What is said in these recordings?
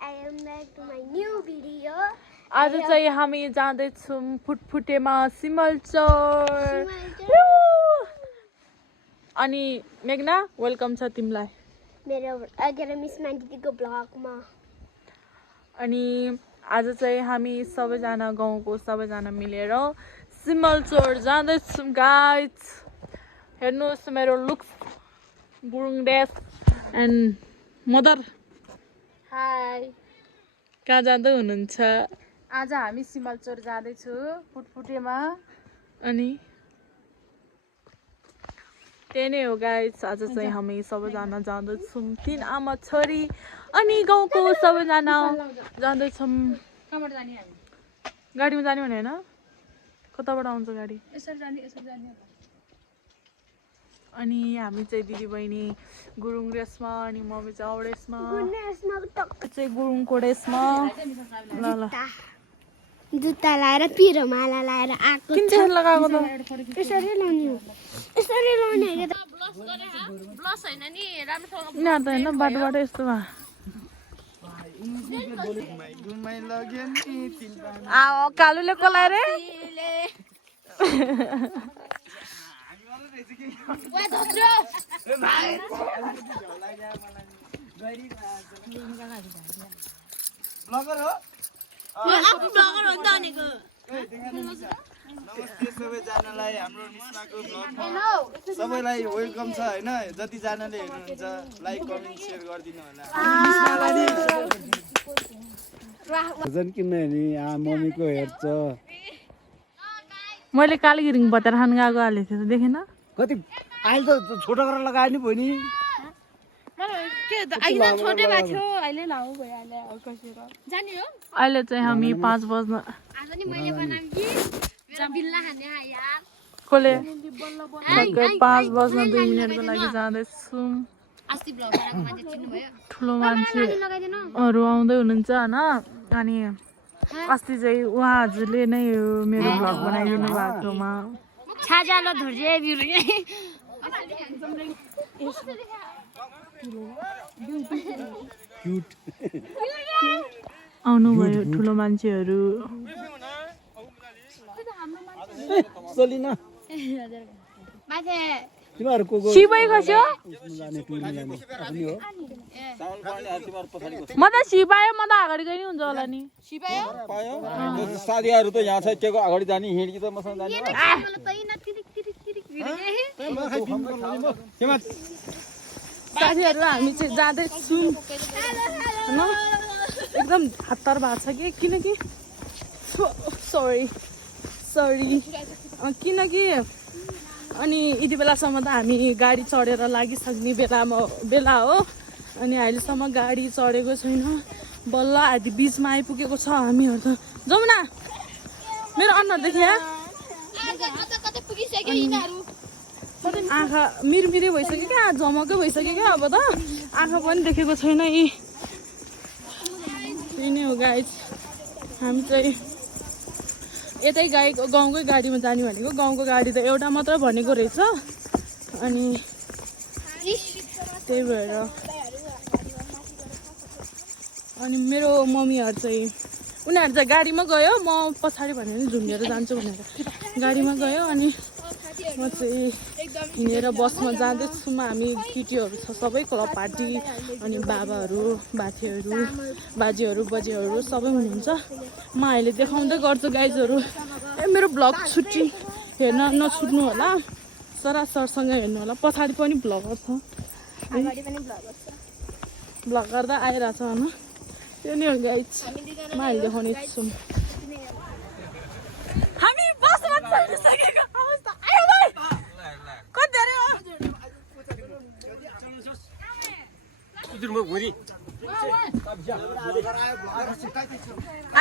I am back to my new video. आज चाहिँ हामी जाँदैछौँ फुटफुटेमा सिमलचौर अनि मेघना वेलकम छ तिमीलाई मेरो अगाडि दिदीको ब्लगमा अनि आज चाहिँ हामी सबैजना गाउँको सबैजना मिलेर सिमलचौर जाँदैछौँ गाइज हेर्नुहोस् मेरो looks Gurung dress and mother high कहाँ जाँदै हुनुहुन्छ आज हामी सिमलचौर जाँदैछु फुटफुटेमा अनि त्यही नै हो गाइस आज चाहिँ हामी सबैजना जाँदैछौँ 3 आमा छोरी अनि गाउँको सबैजना जाँदैछौँ कहाँबाट जाने हामी गाडीमा जाने भने हैन कताबाट आउँछ गाडी यसरी जाने अनि हामी चाहिँ दिदी बहिनी गुरुङ रेसमा अनि मम्मी चाहिँ औडेसमा चाहिँ गुरुङको रेसमा ल ल जुत्ता लाएर पिरो माला लाएर आएको किन चाहिँ लगाएको त यसरी लाउने हो यसरी लाउने हो ब्लस हैन नि राम्रो यिनीहरू त हैन बाटोबाट यस्तो भा कालुले कसलाई रे नमस्ते सबैजनालाई हाम्रो निस्माको ब्लगमा सबैलाई वेलकम छ हैन जति जनाले हेर्नुहुन्छ लाइक कमेन्ट शेयर गरिदिनु होला भजन किन्ने नि मम्मीको हेर्छ मैले कालीगिरिङ बजार खान गएको हालेको थिएँ त देखेन कति अहिले त छोटो गरेर लगायो नि बहिनी के त अहिले छोटे भएको थियो अहिले लामो भइहाल्यो कसरी जाने हो अहिले चाहिँ हामी 5 बज्न आज नि मैले बनाम कि मेरो बिल्ला खाने यार कसले ठ्याक्कै 5 बज्न 2 मिनेटको लागि जाँदैछौँ अस्ति ब्लग बनाएको मान्छे चिन्नु भयो ठुलो मान्छेहरू आउँदै हुनुहुन्छ होइन अनि अस्ति चाहिँ उहाँ हजुरले नै मेरो भ्लग बनाइदिनु भएकोमा छाजालो धुर्जे बिरु आउनुभयो ठुलो मान्छेहरू चलिना माथे तिमीहरूको शिवै खस्यो म त शिवायो म त अगाडि गइ नि हुन्छ होला नि साथीहरु त यहाँ छ के को अगाडि जाने हिँडी त मसँग जाने साथीहरू हामी चाहिँ जाँदैछौँ होइन एकदम हतार भएको छ कि किनकि सरी किनकि अनि यति बेलासम्म त हामी गाडी चढेर लागिसक्ने बेला हो अनि अहिलेसम्म गाडी चढेको छैन बल्ल आधी बिचमा आइपुगेको छ हामीहरू त जाउँ न मेरो अनुहार देखिया आँखा मिरमिरे भइसक्यो क्या झमक्कै भइसक्यो क्या अब त आँखा पनि देखेको छैन यी त्यही नै हो गाइज हामी चाहिँ यतै गाउँकै गाडीमा जाने भनेको गाउँको गाडी त एउटा मात्र भनेको रहेछ अनि त्यही भएर अनि मेरो मम्मीहरू चाहिँ उनीहरू चाहिँ गाडीमा गयो म पछाडि भनेर झुन्डेर जान्छु भनेर गाडीमा गयो अनि म चाहिँ हिँडेर बसमा जाँदैछु हामी केटीहरू छ सबै क्लब पार्टी अनि बाबाहरू बाजेहरू बजेहरू सबै हुनुहुन्छ म अहिले देखाउँदै गर्छु गाइजहरू मेरो ब्लग छुट्टी हेर्न नछुट्नु होला सरासरसँग हेर्नु होला पछाडि पनि ब्लगर छ ब्लग गर्दा आइरहेछ होइन त्यो नि हो गाइज म अहिले देखाउने छु हामी बसमा चढिसकेको अवस्था आयो भाइ कति धेरै हो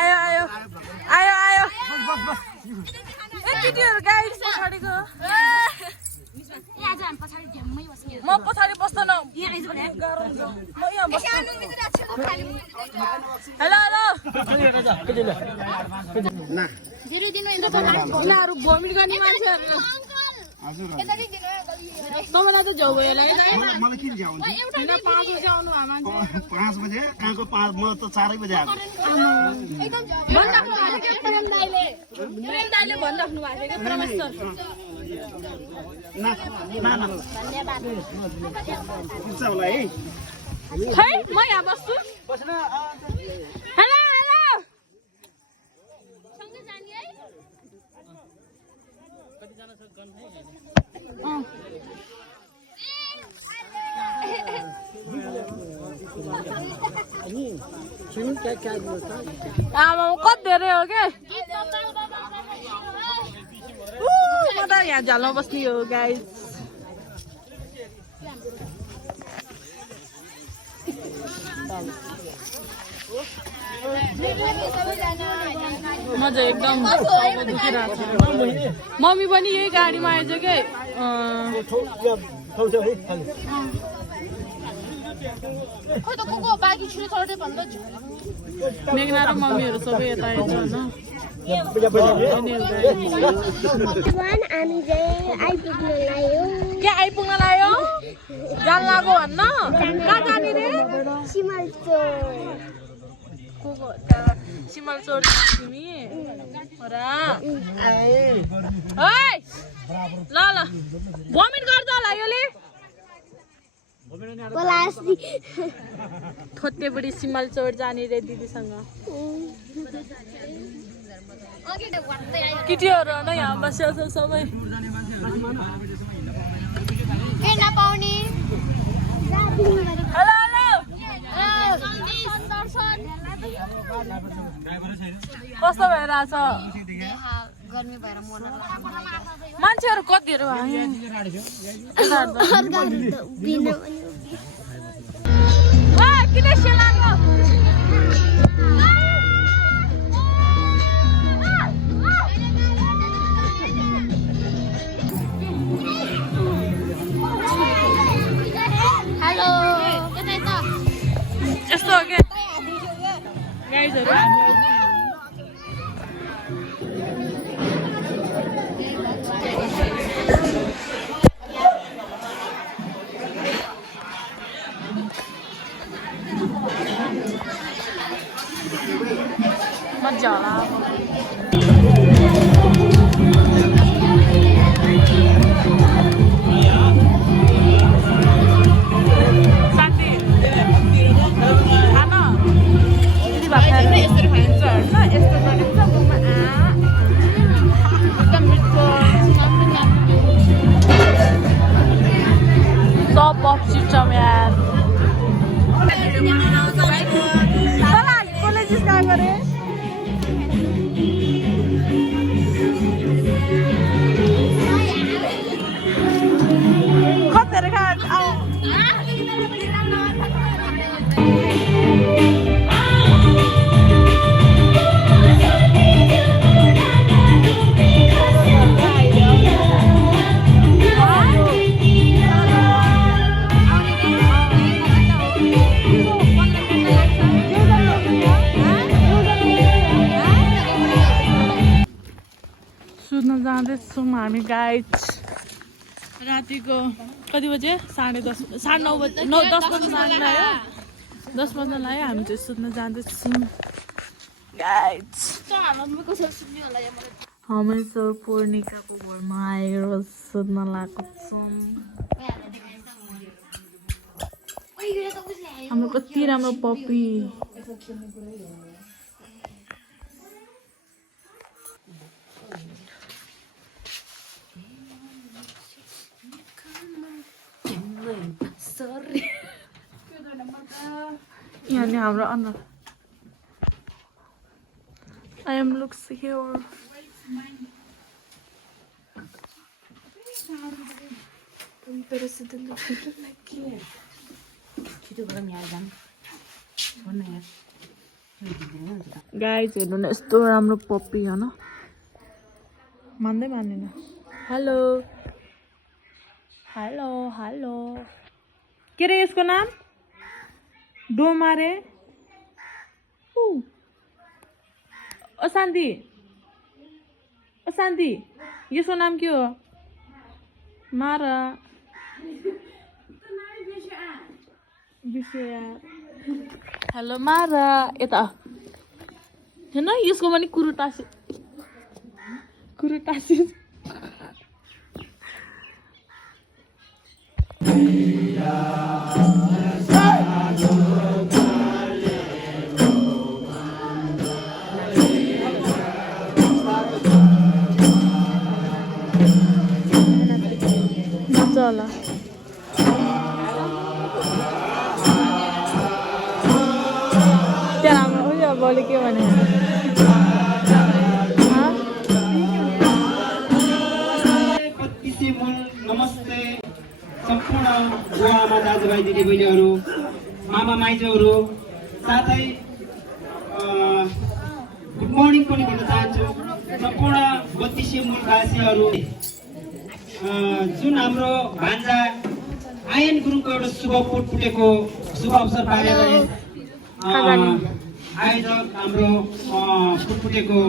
आयो ए केटीहरू गाइड पछाडिको म पछाडि बस्दैन हेलो उनीहरू भमिट गर्ने मान्छेहरू हजुर तपाईँलाई त झ्याउ भयो होला है मलाई किन झ्याउ हुन्छ होइन 5 बजे आउनु भयो मान्छे 5 बजे कहाँको 5 म त 4 बजे आएको भनिराख्नु भएको थियो प्रेम दाइले भनिराख्नु भएको थियो कि परमेश्वर पुग्छ होला है खै म यहाँ बस्छु हेलो हेलो आमा कति धेरै हो के म त यहाँ झ्यालमा बस्ने हो गाइस म चाहिँ एकदम दुखिरहेको छु मम्मी पनि यही गाडीमा आएछ के मेघना र मम्मीहरू सबै यता आएछ हामी चाहिँ आइपुग्न लाग्यो के आइपुग्न लाग्यो जान लाग्यो भन्न कहाँ जाने रे सिमलचोर तिमी र ल ल भमिट गर्छ होला योले थोत्ते बुढी सिमलचोर जाने रे दिदीसँग केटीहरू न यहाँ बसेको छ सबै हेलो कस्तो भइरहेछ मान्छेहरू कतिहरू किन सेलाको हेलो यस्तो हो क्या गाइजहरू मजा होला साथी खाना दिदी भात खाएर यसरी खान्छ होइन यस्तो गरिन्छ मुखमा एकदम मिठो सब अफ सिस्टम यार कसले जिस्का गरे कतिहरू खान्छ आऊ सुत्न जाँदैछौँ हामी गाइज रातिको कति बजे 10:30 9:30 बजे 10 बजे लाग्यो 10 बज्न लाग्यो हामी चाहिँ सुत्न जाँदैछौँ गाइज हामी चाहिँ पूर्णिकाको घरमा आएर सुत्न लागेको छौँ हाम्रो कति राम्रो पप्पी यहाँ नि हाम्रो अनुहार I am looks here. Guys हेर्नु न यस्तो राम्रो पप्पी होइन मान्दै मानेन हेलो हेलो हेलो के रे यसको नाम डोमा रे अशान्ति यसको नाम के हो मारा हेलो मारा यता हेर्न यसको पनि कुरो टाँस्यो होला त्यहाँ हाम्रो उयो बले के भने नमस्ते सम्पूर्ण बुवाआमा दाजुभाइ दिदीबहिनीहरू मामा माइजूहरू साथै गुड मर्निङ पनि भन्न चाहन्छु सम्पूर्ण 32 मूलवासीहरू जुन हाम्रो भान्जा आयन गुरुङको एउटा शुभ पुटपुटेको शुभ अवसर पारेर आयोजक हाम्रो पुटपुटेको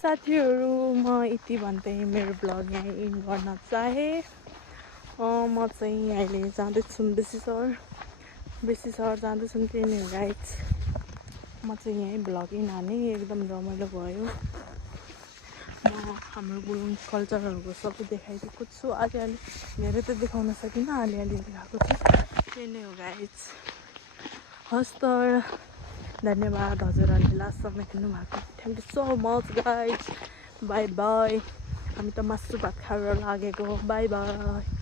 साथीहरू म यति भन्दै मेरो ब्लग यहाँ इन गर्न चाहे म चाहिँ अहिले जाँदैछु बेसी सहर जाँदैछु त्यही नै गाइज म चाहिँ यहीँ ब्लग इन हाने एकदम रमाइलो भयो म हाम्रो गुरुङ कल्चरहरूको सबै देखाइदिएको छु अलिअलि धेरै त देखाउन सकिनँ अलिअलि देखाएको छु त्यही नै हो गाइज हस् त धन्यवाद हजुरहरूले लास्टसम्म हेर्नु भएको thank you so much guys by by हामी त मासु भात खाएर लागेको बाई बाई